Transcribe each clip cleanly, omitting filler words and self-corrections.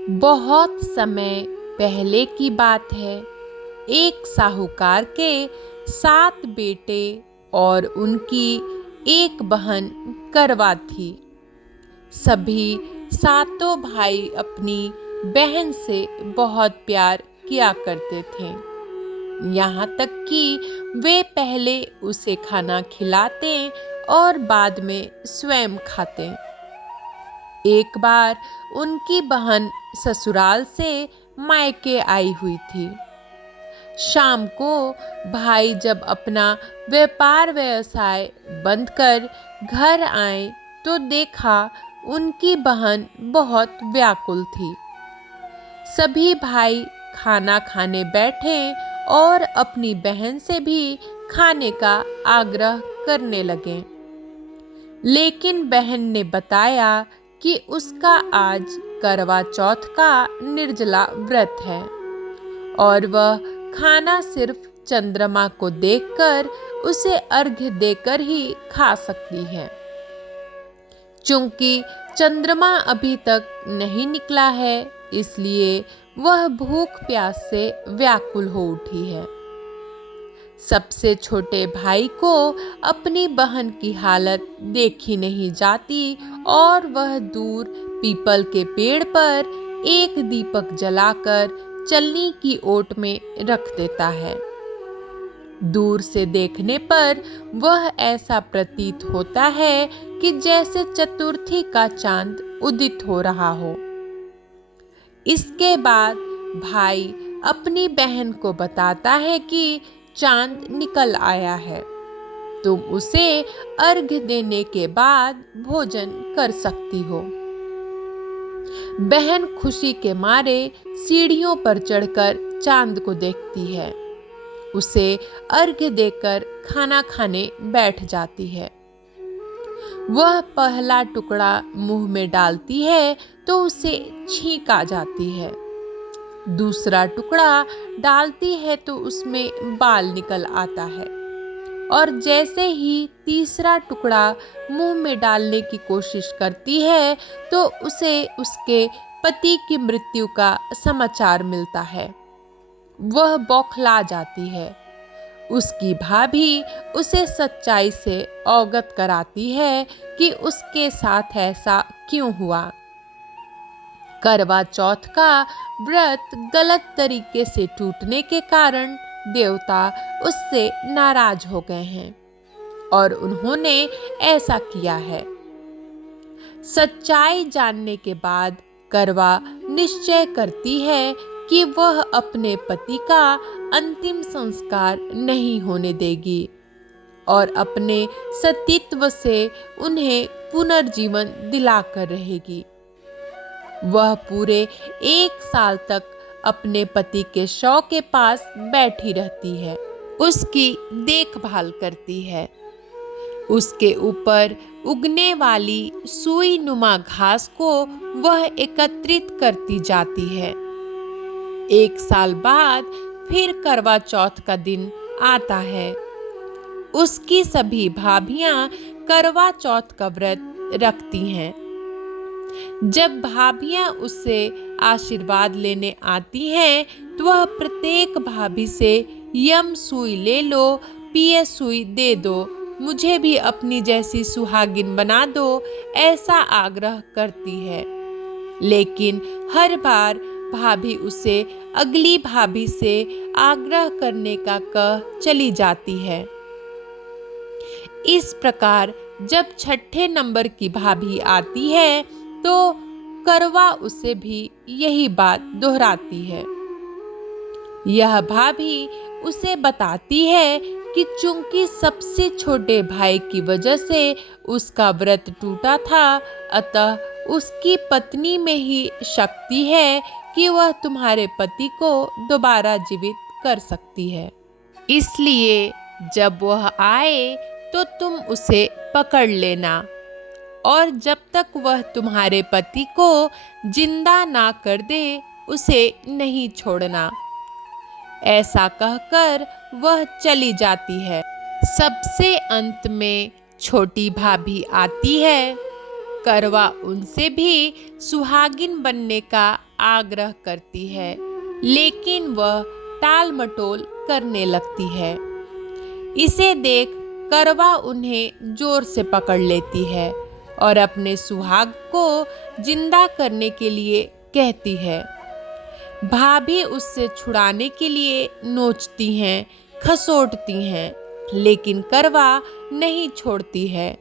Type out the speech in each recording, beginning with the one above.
बहुत समय पहले की बात है। एक साहूकार के 7 बेटे और उनकी एक बहन करवा थी। सभी सातों भाई अपनी बहन से बहुत प्यार किया करते थे, यहाँ तक कि वे पहले उसे खाना खिलाते और बाद में स्वयं खाते। एक बार उनकी बहन ससुराल से मायके आई हुई थी। शाम को भाई जब अपना व्यापार व्यवसाय बंद कर घर आए तो देखा उनकी बहन बहुत व्याकुल थी। सभी भाई खाना खाने बैठे और अपनी बहन से भी खाने का आग्रह करने लगे, लेकिन बहन ने बताया कि उसका आज करवा चौथ का निर्जला व्रत है और वह खाना सिर्फ चंद्रमा को देखकर उसे अर्घ्य देकर ही खा सकती है। चूंकि चंद्रमा अभी तक नहीं निकला है, इसलिए वह भूख प्यास से व्याकुल हो उठी है। सबसे छोटे भाई को अपनी बहन की हालत देखी नहीं जाती और वह दूर पीपल के पेड़ पर एक दीपक जलाकर चलनी की ओट में रख देता है। दूर से देखने पर वह ऐसा प्रतीत होता है कि जैसे चतुर्थी का चांद उदित हो रहा हो। इसके बाद भाई अपनी बहन को बताता है कि चांद निकल आया है, तुम उसे अर्घ्य देने के बाद भोजन कर सकती हो। बहन खुशी के मारे सीढ़ियों पर चढ़कर चांद को देखती है, उसे अर्घ्य देकर खाना खाने बैठ जाती है। वह पहला टुकड़ा मुंह में डालती है तो उसे छींक आ जाती है। दूसरा टुकड़ा डालती है तो उसमें बाल निकल आता है और जैसे ही तीसरा टुकड़ा मुंह में डालने की कोशिश करती है तो उसे उसके पति की मृत्यु का समाचार मिलता है। वह बौखला जाती है। उसकी भाभी उसे सच्चाई से अवगत कराती है कि उसके साथ ऐसा क्यों हुआ। करवा चौथ का व्रत गलत तरीके से टूटने के कारण देवता उससे नाराज हो गए हैं और उन्होंने ऐसा किया है। सच्चाई जानने के बाद करवा निश्चय करती है कि वह अपने पति का अंतिम संस्कार नहीं होने देगी और अपने सतीत्व से उन्हें पुनर्जीवन दिलाकर रहेगी। वह पूरे 1 साल तक अपने पति के शव के पास बैठी रहती है, उसकी देखभाल करती है। उसके ऊपर उगने वाली सुई नुमा घास को वह एकत्रित करती जाती है। 1 साल बाद फिर करवा चौथ का दिन आता है। उसकी सभी भाभियां करवा चौथ का व्रत रखती हैं। जब भाभियां उससे आशीर्वाद लेने आती हैं तो वह प्रत्येक भाभी से यम सुई ले लो, पिए सुई दे दो, मुझे भी अपनी जैसी सुहागिन बना दो, ऐसा आग्रह करती है। लेकिन हर बार भाभी उसे अगली भाभी से आग्रह करने का कह चली जाती है। इस प्रकार जब छठे नंबर की भाभी आती है तो करवा उसे भी यही बात दोहराती है। यह भाभी उसे बताती है कि चूंकि सबसे छोटे भाई की वजह से उसका व्रत टूटा था, अतः उसकी पत्नी में ही शक्ति है कि वह तुम्हारे पति को दोबारा जीवित कर सकती है। इसलिए जब वह आए तो तुम उसे पकड़ लेना और जब तक वह तुम्हारे पति को जिंदा ना कर दे उसे नहीं छोड़ना। ऐसा कहकर वह चली जाती है। सबसे अंत में छोटी भाभी आती है। करवा उनसे भी सुहागिन बनने का आग्रह करती है, लेकिन वह टाल मटोल करने लगती है। इसे देख करवा उन्हें जोर से पकड़ लेती है और अपने सुहाग को जिंदा करने के लिए कहती है। भाभी उससे छुड़ाने के लिए नोचती हैं, खसोटती हैं, लेकिन करवा नहीं छोड़ती है।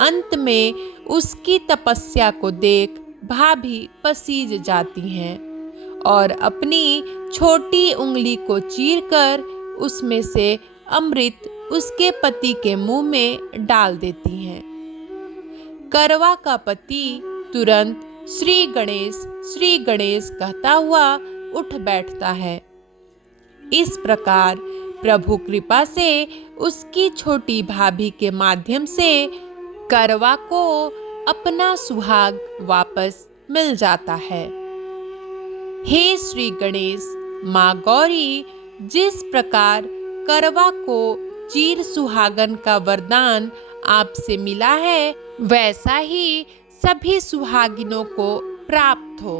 अंत में उसकी तपस्या को देख भाभी पसीज जाती हैं और अपनी छोटी उंगली को चीरकर उसमें से अमृत उसके पति के मुंह में डाल देती हैं। करवा का पति तुरंत श्री गणेश कहता हुआ उठ बैठता है। इस प्रकार प्रभु कृपा से उसकी छोटी भाभी के माध्यम से करवा को अपना सुहाग वापस मिल जाता है। हे श्री गणेश, माँ गौरी जिस प्रकार करवा को चिर सुहागन का वरदान आपसे मिला है, वैसा ही सभी सुहागिनों को प्राप्त हो।